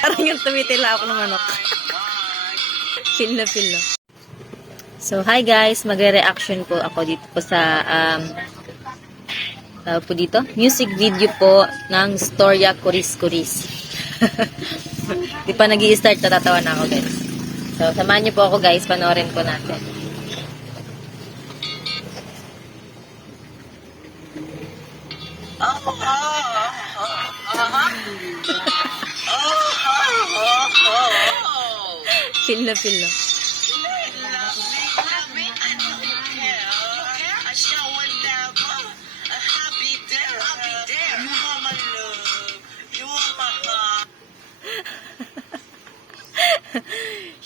Parang yung tumitila ako ng manok. Feel na feel na. So, hi guys. Magre-reaction po ako dito po sa po dito, music video po ng Storya Kuris Kuris. Di pa nag-i-start, natatawa na ako guys. So, samahan niyo po ako guys, panoorin po natin. Feel na feel na.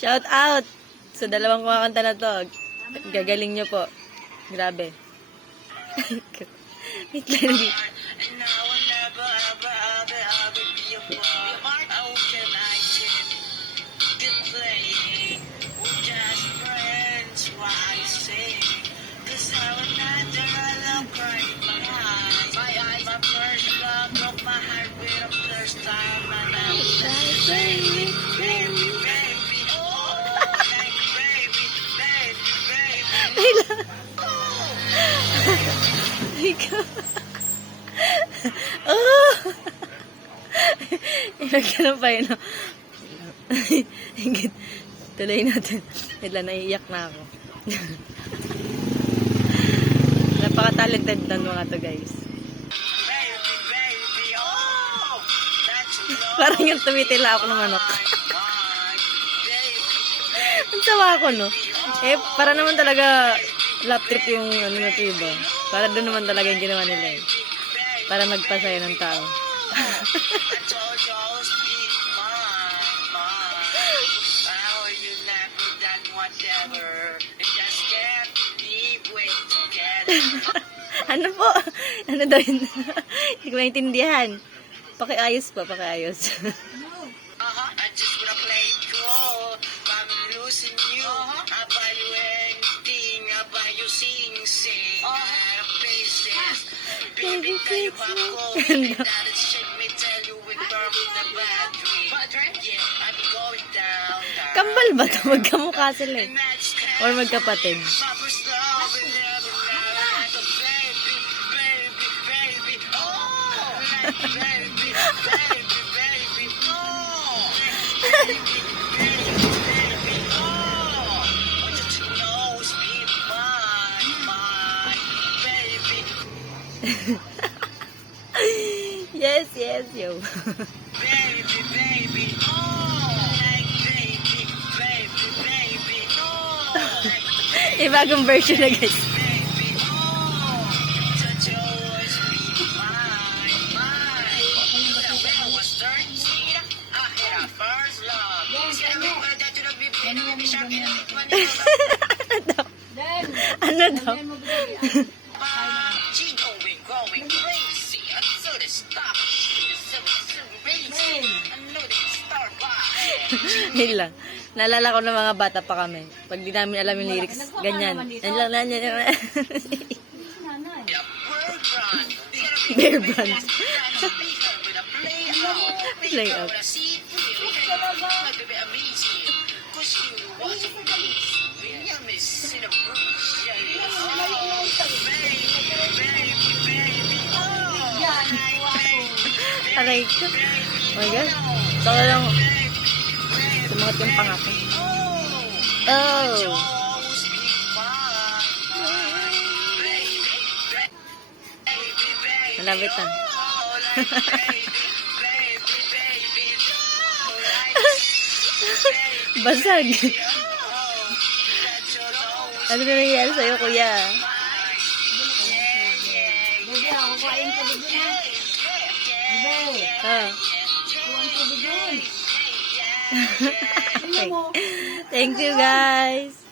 Shout out sa dalawang kumakanta na to. Gagaling nyo po. Grabe. Wait lang. Oh! Ilagyan pa yun. Tuloy natin. Ito, naiiyak na ako. Napaka-talented ng mga to guys. Parang yung tumitila ako ng manok. Ang sawa ako, no? Eh, para naman talaga lap trip yung ano na ito, iba. Para doon naman talaga yung ginawa nila eh. Para magpasaya ng tao. Ano po? Ano daw yun? Hindi ko maintindihan. Pakiayos pa, pakiayos. I just wanna play cool. I'm losing you. I buy you anything. I buy you sing. I have faces. Baby, can you back up? That is shit me tell you with burn with the battery. Yeah, I'm going down. Kambal ba ito? Magkamukha sila eh. Or magkapatid. Yes, yes, yo. May bagong version na guys. Ano daw? Yun lang. Naalala ko ng mga bata pa kami. Pag di namin alam yung lyrics, ganyan. Yan lang. Bear Brand. Play up. Aray ko. Oh my God. Saka lang sumangat yung pangako. Oh! Malabitan. Basag. Ano na nangyayari sa'yo, kuya? Bebe, ako kain ka ba dyan? Bebe, Ah. kuhan ka ba dyan? Okay. Thank you, guys.